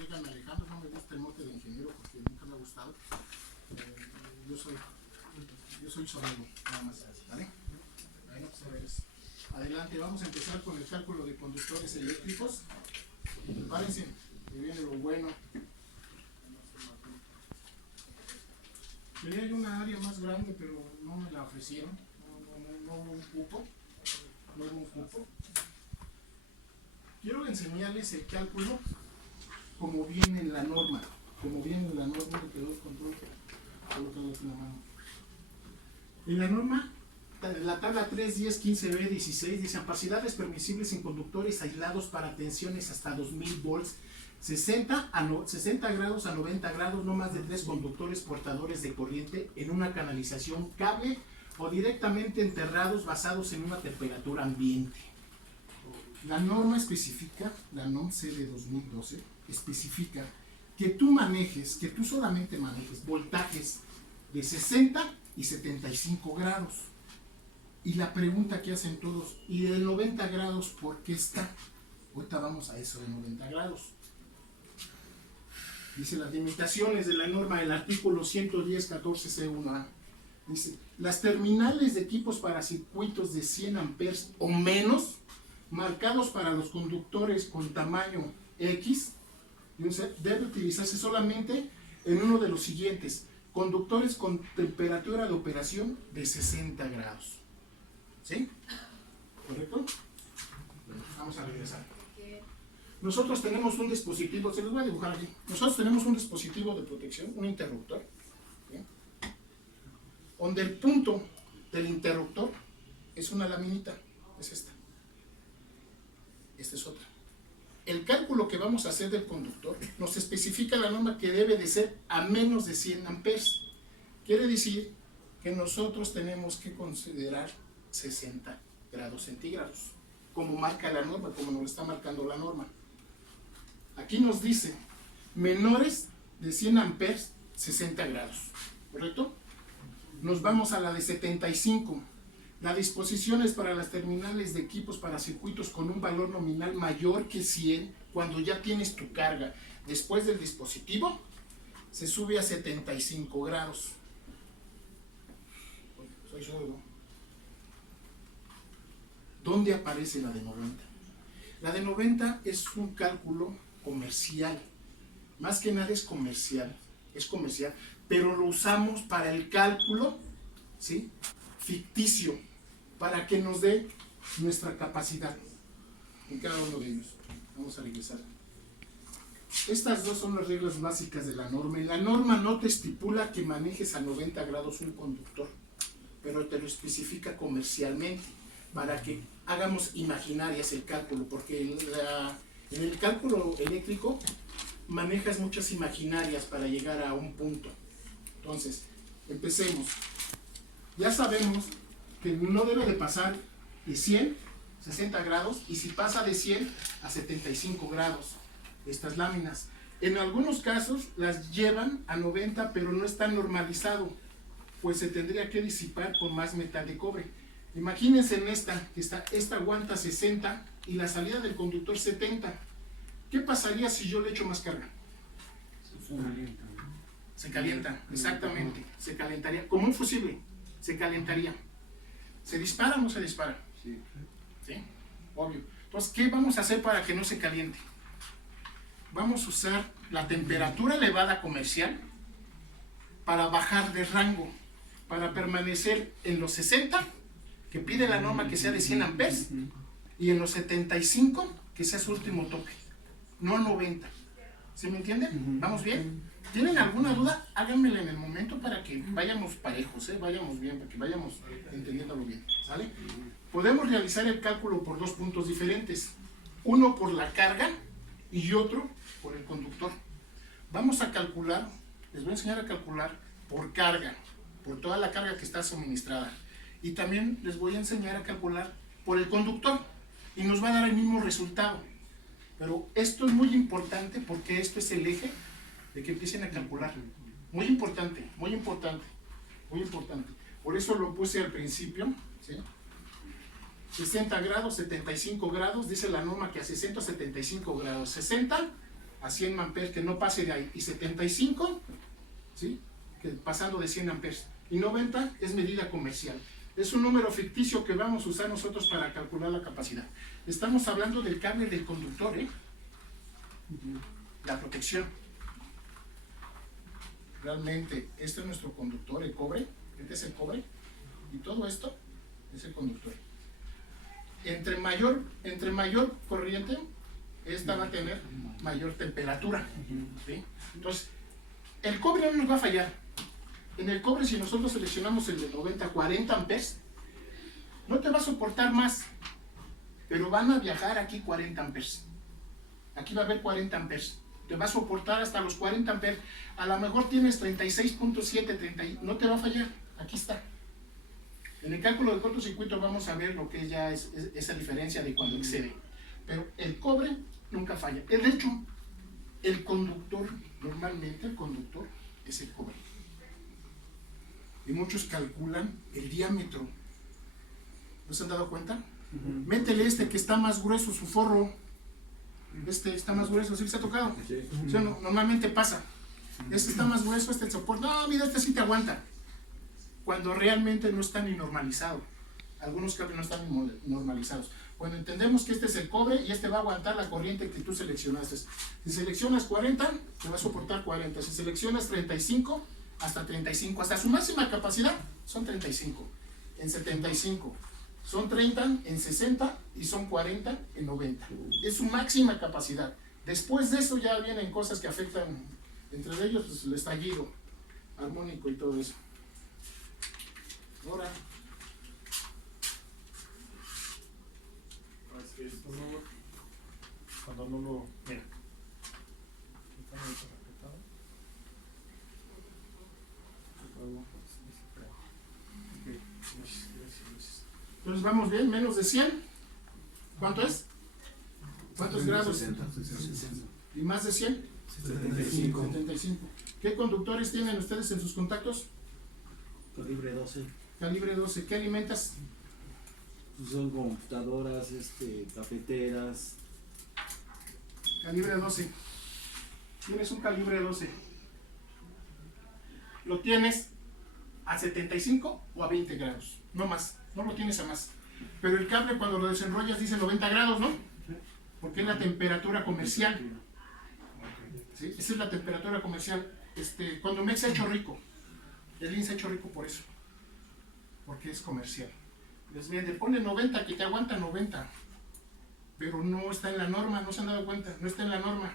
Díganme, Alejandro, no me gusta el mote de ingeniero porque nunca me ha gustado. Yo soy sordo, nada más, ¿vale? Bueno, pues, adelante, vamos a empezar con el cálculo de conductores eléctricos. Prepárense, que viene lo bueno. Quería yo una área más grande, pero no me la ofrecieron. No hubo un cupo. No hubo un cupo. Quiero enseñarles el cálculo como viene en la norma. Como viene en la norma, que quedó el control colocado aquí en la mano. En la norma, la tabla 3, 10, 15b, 16 dice capacidades permisibles en conductores aislados para tensiones hasta 2000 volts, 60 grados a 90 grados, no más de 3 conductores portadores de corriente en una canalización cable o directamente enterrados basados en una temperatura ambiente. La norma especifica, la NOM C de 2012, especifica que tú solamente manejes voltajes de 60 y 75 grados. Y la pregunta que hacen todos, ¿y de 90 grados por qué está? Ahorita vamos a eso de 90 grados. Dice las limitaciones de la norma del artículo 110.14c1a. Dice, las terminales de equipos para circuitos de 100 amperes o menos, marcados para los conductores con tamaño X, debe utilizarse solamente en uno de los siguientes: conductores con temperatura de operación de 60 grados. ¿Sí? ¿Correcto? Bueno, vamos a regresar. Nosotros tenemos un dispositivo, se los voy a dibujar aquí. Nosotros tenemos un dispositivo de protección, un interruptor, ¿sí? Donde el punto del interruptor es una laminita, es esta. Esta es otra. El cálculo que vamos a hacer del conductor nos especifica la norma que debe de ser a menos de 100 amperes. Quiere decir que nosotros tenemos que considerar 60 grados centígrados, como marca la norma, como nos lo está marcando la norma. Aquí nos dice menores de 100 amperes, 60 grados, ¿correcto? Nos vamos a la de 75. Las disposiciones para las terminales de equipos para circuitos con un valor nominal mayor que 100, cuando ya tienes tu carga después del dispositivo, se sube a 75 grados. Soy sordo. ¿Dónde aparece la de 90? La de 90 es un cálculo comercial. Más que nada es comercial, pero lo usamos para el cálculo, ¿sí?, ficticio, para que nos dé nuestra capacidad en cada uno de ellos. Vamos a regresar. Estas dos son las reglas básicas de la norma. En la norma no te estipula que manejes a 90 grados un conductor, pero te lo especifica comercialmente para que hagamos imaginarias el cálculo, porque en el cálculo eléctrico manejas muchas imaginarias para llegar a un punto. Entonces, empecemos. Ya sabemos que no debe de pasar de 100 a 60 grados, y si pasa de 100 a 75 grados estas láminas. En algunos casos las llevan a 90, pero no está normalizado, pues se tendría que disipar con más metal de cobre. Imagínense en esta aguanta 60 y la salida del conductor 70. ¿Qué pasaría si yo le echo más carga? Se calienta, exactamente, se calentaría, como un fusible, se calentaría. ¿Se dispara o no se dispara? Sí. ¿Sí? Obvio. Entonces, ¿qué vamos a hacer para que no se caliente? Vamos a usar la temperatura elevada comercial para bajar de rango, para permanecer en los 60, que pide la norma que sea de 100 amperes, y en los 75, que sea su último tope, no 90. ¿Sí me entienden? ¿Vamos bien? ¿Tienen alguna duda? Háganmela en el momento para que vayamos parejos, vayamos bien, para que vayamos entendiéndolo bien, ¿sale? Podemos realizar el cálculo por dos puntos diferentes, uno por la carga y otro por el conductor. Vamos a calcular, les voy a enseñar a calcular por carga, por toda la carga que está suministrada, y también les voy a enseñar a calcular por el conductor, y nos va a dar el mismo resultado. Pero esto es muy importante porque esto es el eje de que empiecen a calcular. Muy importante, muy importante, muy importante. Por eso lo puse al principio, ¿sí? 60 grados, 75 grados, dice la norma que a 60 75 grados. 60 a 100 amperes, que no pase de ahí, y 75, ¿sí? Que pasando de 100 amperes, y 90 es medida comercial. Es un número ficticio que vamos a usar nosotros para calcular la capacidad. Estamos hablando del cable del conductor, ¿eh? La protección. Realmente, este es nuestro conductor, el cobre, este es el cobre, y todo esto es el conductor. Entre mayor corriente, esta va a tener mayor temperatura, ¿sí? Entonces, el cobre no nos va a fallar. En el cobre, si nosotros seleccionamos el de 90 a 40 amperes, no te va a soportar más, pero van a viajar aquí 40 amperes. Aquí va a haber 40 amperes. Te va a soportar hasta los 40 amperes. A lo mejor tienes 36.7, 30, no te va a fallar. Aquí está. En el cálculo de cortocircuito vamos a ver lo que ya es esa diferencia de cuando excede. Pero el cobre nunca falla. De hecho, el conductor, normalmente el conductor es el cobre. Y muchos calculan el diámetro. ¿No se han dado cuenta? Métele este que está más grueso su forro. Este está más grueso, ¿sí se ha tocado? Sí. O sea, normalmente pasa. Este está más grueso, este el soporte. No, mira, este sí te aguanta. Cuando realmente no está ni normalizado. Algunos cables no están ni normalizados. Cuando entendemos que este es el cobre y este va a aguantar la corriente que tú seleccionaste. Si seleccionas 40, te va a soportar 40. Si seleccionas 35, hasta 35. Hasta su máxima capacidad son 35. En 75. Son 30 en 60 y son 40 en 90. Es su máxima capacidad. Después de eso ya vienen cosas que afectan, entre ellos pues, el estallido armónico y todo eso. Ahora, es que esto no, cuando no lo, mira, entonces vamos bien, menos de 100. ¿Cuánto es? ¿Cuántos grados? 60. ¿Y más de 100? 75. 75. ¿Qué conductores tienen ustedes en sus contactos? Calibre 12. Calibre 12. ¿Qué alimentas? Son computadoras, cafeteras. Calibre 12. Tienes un calibre 12. Lo tienes a 75 o a 20 grados. No más. No lo tienes a más. Pero el cable cuando lo desenrollas dice 90 grados, ¿no? Porque es la temperatura comercial. ¿Sí? Esa es la temperatura comercial. Condomex se ha hecho rico. El IN se ha hecho rico por eso. Porque es comercial. Les vende, pone 90, que te aguanta 90. Pero no está en la norma, no se han dado cuenta. No está en la norma.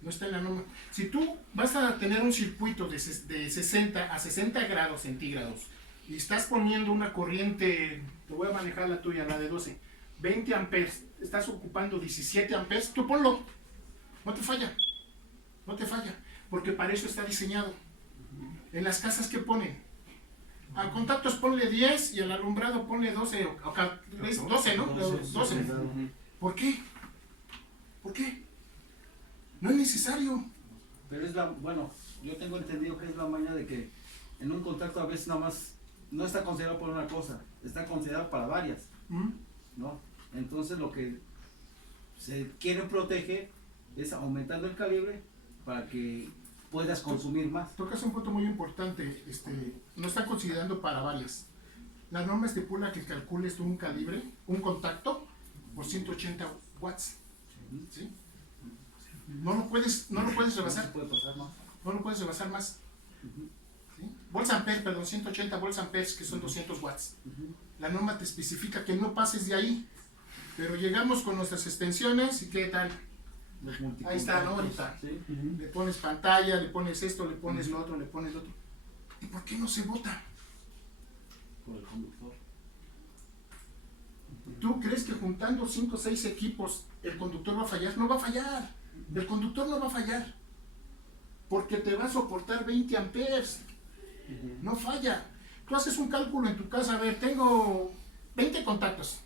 No está en la norma. Si tú vas a tener un circuito de 60 a 60 grados centígrados y estás poniendo una corriente, te voy a manejar la tuya, la de 12, 20 amperes, estás ocupando 17 amperes, tú ponlo. No te falla. No te falla. Porque para eso está diseñado. En las casas, ¿qué ponen? Al contactos ponle 10 y al alumbrado ponle 12, ¿ves? 12, ¿no? 12. ¿Por qué? ¿Por qué? No es necesario. Pero es bueno, yo tengo entendido que es la maña de que en un contacto a veces nada más no está considerado por una cosa, está considerado para varias, ¿no? Entonces lo que se quiere proteger es aumentando el calibre para que puedas consumir más. Tocas un punto muy importante, no está considerando para varias. La norma estipula que calcules tú un calibre, un contacto por 180 watts. ¿Sí? No lo puedes rebasar. No puede pasar más. No lo puedes rebasar más. ¿Sí? Volts amperes, perdón, 180 volts amperes, que son 200 watts. La norma te especifica que no pases de ahí. Pero llegamos con nuestras extensiones y ¿qué tal? Ahí está, ¿no? Ahorita. ¿Sí? Le pones pantalla, le pones esto, le pones lo otro, le pones lo otro. ¿Y por qué no se bota? Por el conductor. ¿Tú crees que juntando 5 o 6 equipos el conductor va a fallar? No va a fallar. El conductor no va a fallar. Porque te va a soportar 20 amperes. No falla. Tú haces un cálculo en tu casa, a ver, tengo 20 contactos.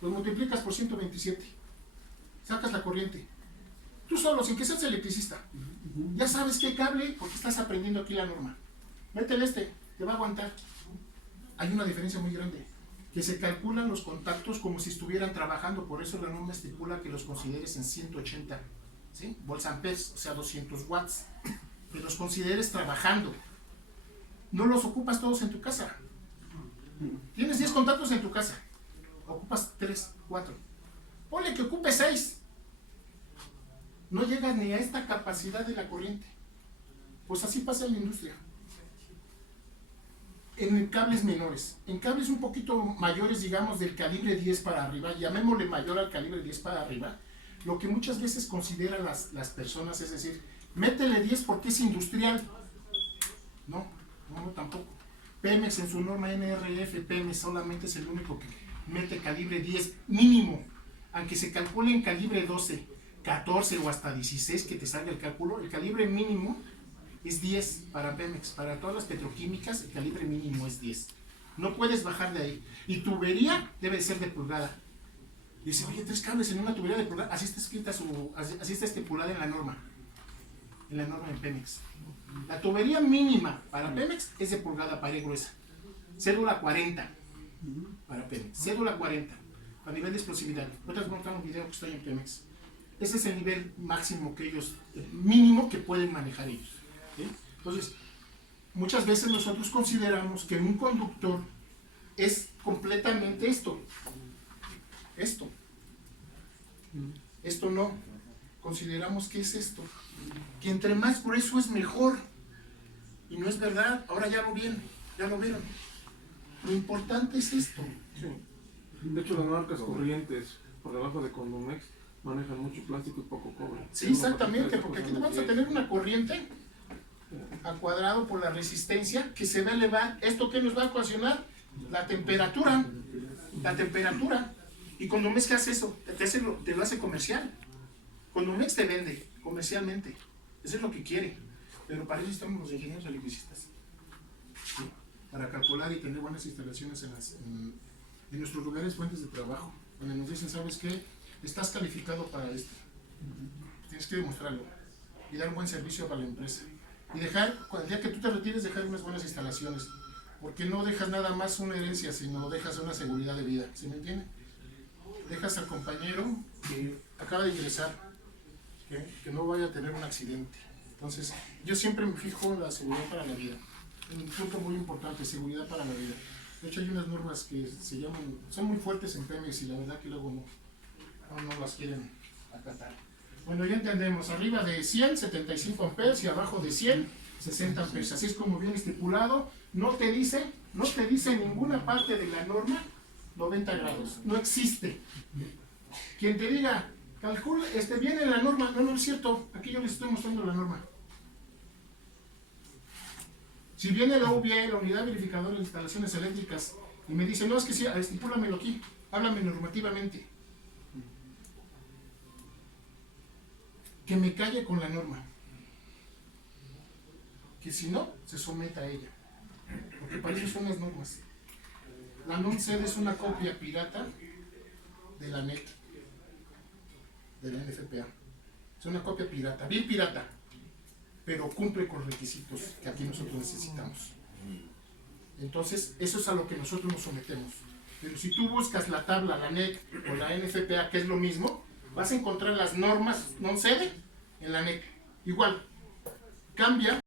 Los multiplicas por 127. Sacas la corriente. Tú solo, sin que seas electricista. Ya sabes qué cable, porque estás aprendiendo aquí la norma. Métele te va a aguantar. Hay una diferencia muy grande. Que se calculan los contactos como si estuvieran trabajando, por eso la norma estipula que los consideres en 180 ¿sí? Voltamperes, o sea 200 watts, que los consideres trabajando. No los ocupas todos en tu casa. Tienes 10 contactos en tu casa, ocupas 3, 4. Ponle que ocupes 6. No llegas ni a esta capacidad de la corriente. Pues así pasa en la industria. En cables menores, en cables un poquito mayores, digamos del calibre 10 para arriba, llamémosle mayor al calibre 10 para arriba, lo que muchas veces consideran las personas es decir, métele 10 porque es industrial. No, tampoco. Pemex en su norma NRF, Pemex solamente es el único que mete calibre 10 mínimo, aunque se calcule en calibre 12, 14 o hasta 16 que te salga el cálculo, el calibre mínimo es 10 para Pemex. Para todas las petroquímicas el calibre mínimo es 10. No puedes bajar de ahí. Y tubería debe ser de pulgada. Dice, oye, 3 cables en una tubería de pulgada. Así está escrita así está estipulada en la norma. En la norma de Pemex. La tubería mínima para Pemex es de pulgada pared gruesa. Cédula 40 para Pemex. Cédula 40 a nivel de explosividad. Ahorita les mostramos un video que estoy en Pemex. Ese es el nivel máximo que ellos, mínimo que pueden manejar ellos. ¿Sí? Entonces, muchas veces nosotros consideramos que un conductor es completamente esto. Esto no. Consideramos que es esto. Que entre más grueso es mejor. Y no es verdad. Ahora ya lo vieron. Lo importante es esto. Sí. De hecho, las marcas corrientes por debajo de Condumex manejan mucho plástico y poco cobre. Sí, exactamente, porque aquí vamos a tener una corriente a cuadrado por la resistencia que se va a elevar. ¿Esto qué nos va a ocasionar? La temperatura. Y Condumex, ¿qué hace eso? Te lo hace comercial. Condumex te vende comercialmente. Eso es lo que quiere. Pero para eso estamos los ingenieros electricistas. ¿Sí? Para calcular y tener buenas instalaciones en nuestros lugares, fuentes de trabajo. Donde nos dicen, ¿sabes qué? Estás calificado para esto. Tienes que demostrarlo. Y dar un buen servicio para la empresa. Y dejar, el día que tú te retires, dejar unas buenas instalaciones. Porque no dejas nada más una herencia, sino dejas una seguridad de vida. ¿Sí me entiende? Dejas al compañero que acaba de ingresar, que no vaya a tener un accidente. Entonces, yo siempre me fijo en la seguridad para la vida. Un punto muy importante, seguridad para la vida. De hecho, hay unas normas que son muy fuertes en Pemex y la verdad que luego no las quieren acatar. Bueno, ya entendemos, arriba de 100, 75 amperes y abajo de 100, 60 amperes. Así es como viene estipulado. No te dice en ninguna parte de la norma 90 grados. No existe. Quien te diga, calcula, viene en la norma. No es cierto. Aquí yo les estoy mostrando la norma. Si viene la UVA, la Unidad Verificadora de Instalaciones Eléctricas, y me dice, no, es que sí, estipúlamelo aquí, háblame normativamente. Que me calle con la norma. Que si no, se someta a ella. Porque para eso son las normas. La NOM-CED es una copia pirata de la NEC, de la NFPA. Es una copia pirata, bien pirata, pero cumple con requisitos que aquí nosotros necesitamos. Entonces, eso es a lo que nosotros nos sometemos. Pero si tú buscas la tabla, la NEC o la NFPA, que es lo mismo, vas a encontrar las normas NOM-CED en la NEC. Igual, cambia